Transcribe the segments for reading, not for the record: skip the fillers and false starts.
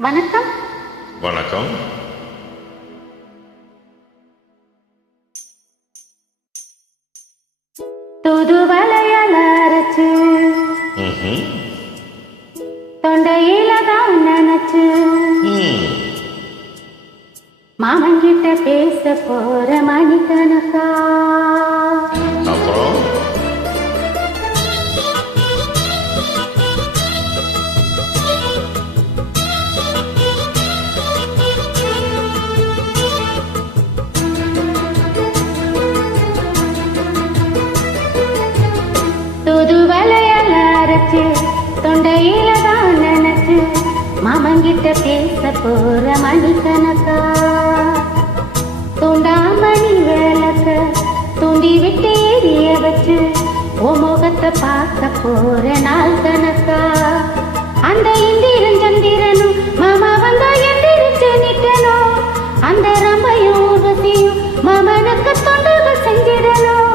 வணக்கம். வணக்கம். தூதுவளையல அரைச்சு தொண்டையில தான் நினைச்சு மாமங்கிட்ட பேச போற மணிக்கணக்கா. அப்புறம் தூதுவளையல அரைச்சு தொண்டையில தான் நினைச்சு மாமங்கிட்ட பேச போற மணிக்கணக்கா. தூண்டாமணி விளக்க தூண்டி விட்டு எரிய வச்சு ஓ முகத்தை பார்க்க போற நாள் கணக்கா. அந்த இந்திரன் சந்திரனும் மாமா வந்தா எந்திரிச்சு நிக்கணும். அந்த ரம்பையும் ஊர்வசியும் மாமனுக்கு தொண்டுகள் செஞ்சிடணும்.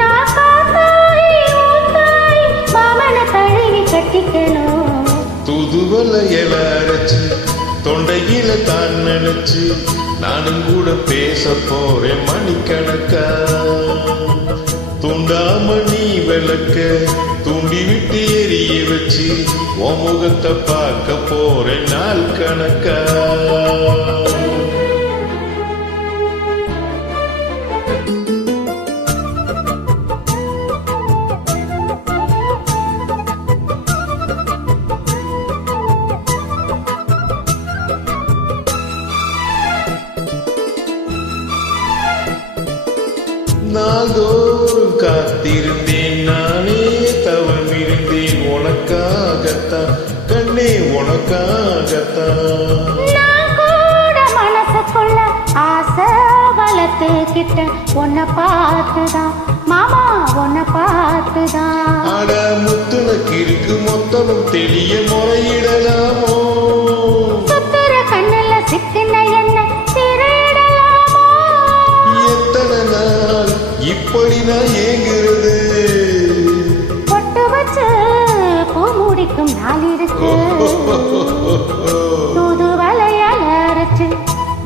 நான் காத்தாய் ஊத்தாய் மாமனை தழுவி கட்டிக்கணும். தூதுவளையல அரைச்சு தொண்டையில தான் நினைச்சு நானும் கூட பேச போறேன் மணிக்கணக்கா. துண்டாமணி விளக்க தூண்டி விட்டு எரிய வச்சு உன் முகத்தை பார்க்க போறேன் நாள் கணக்கா. நாள்தோறும் காத்திருந்தேன் நானே தவமிருந்தேன் உனக்காகத்தான் கண்ணே உனக்காகத்தான். நான் கூட மனசுக்குள்ள ஆசை வளர்த்துக்கிட்ட உன்னை பார்த்துதான் மாமா உன்னை பார்த்துதான். அட முத்துனக்கு இருக்கு மொத்தமும் தெளிய முறையிடலாமோ. சுத்துற கண்ணுல சிக்கின என்ன சிறையிடலாமோ. எத்தனை நாள் இப்படி நான் ஏங்குறது. பொட்டு வச்சு பூ முடிக்கும் நாள் இருக்கு. தூதுவளையல அரைச்சு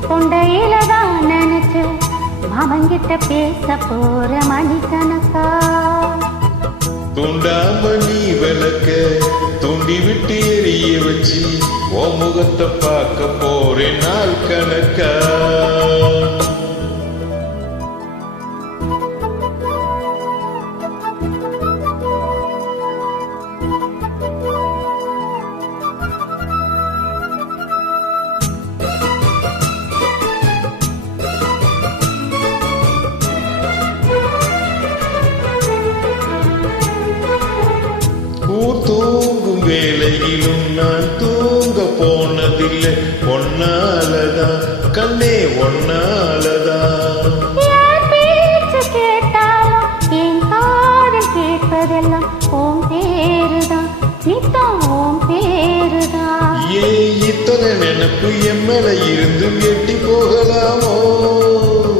தொண்டையில தான் நினைச்சு மாமங்கிட்ட பேச போற மணிக்கணக்கா. துண்டாமணி விளக்க தூண்டி விட்டு எரிய வச்சு உன் முகத்தை பார்க்க போறேன் நாள் கணக்கா. தூங்கும் வேளையிலும் நான் தூங்க போனதில்லை ஒன்னாலதான் கண்ணே ஒன்னாலதான். யார் பேச்சு கேட்டாலும் என் காதில் கேட்பதெல்லாம் உன் பேருதான் நித்தம் உன் பேருதான். ஏன் இத்தனை நினைப்பு எம்மல இருந்து எட்டி போகலாமோ.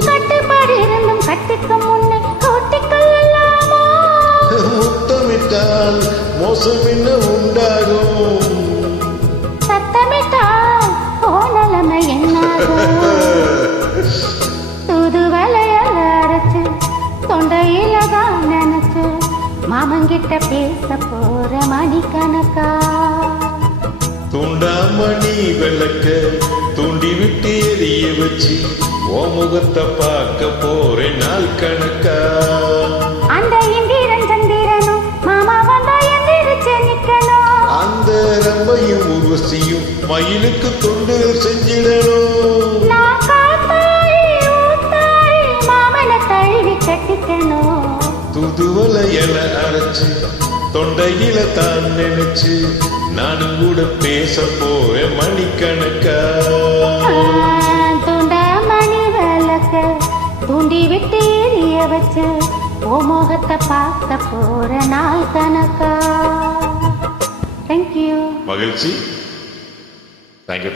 கட்டுப்பாடு இருந்தும் கட்டுக்கு முன்னே கூட்டிக்கொள்ளலாமோ. முத்தமிட்டால் மோசம் என்ன உண்டாகும். சத்தமிட்டால் போனலமை என்னாகும். தூதுவளையல அரைச்சு தொண்டையில தான் நினைச்சு மாமங்கிட்ட பேச போற மணிக்கணக்கா. துண்டாமணி விளக்க தூண்டி விட்டு எரிய வச்சு உன் முகத்தை பார்க்க போறேன் நாள் கணக்கா. அந்த இந்திரன் சந்திரனும் மாமா வந்தா எந்திரிச்சு நிக்கணும். அந்த ரம்பையும் உருவசியும் மயிலுக்கு தொண்டு செஞ்சிடணும். நான் காத்தாய் ஊத்தாய் மாமனை தழுவி கட்டிக்கணும். தூதுவளையல அரைச்சு தொண்டையில தான் நினைச்சு நானும் கூட பேச போறேன் மணிக்கணக்கா. துண்டாமணி விளக்க தூண்டி விட்டு எரிய வச்சு ஓ முகத்தை பார்க்க போற நாள் கணக்கா. தேங்க்யூ. மகிழ்ச்சி. தேங்க்யூ.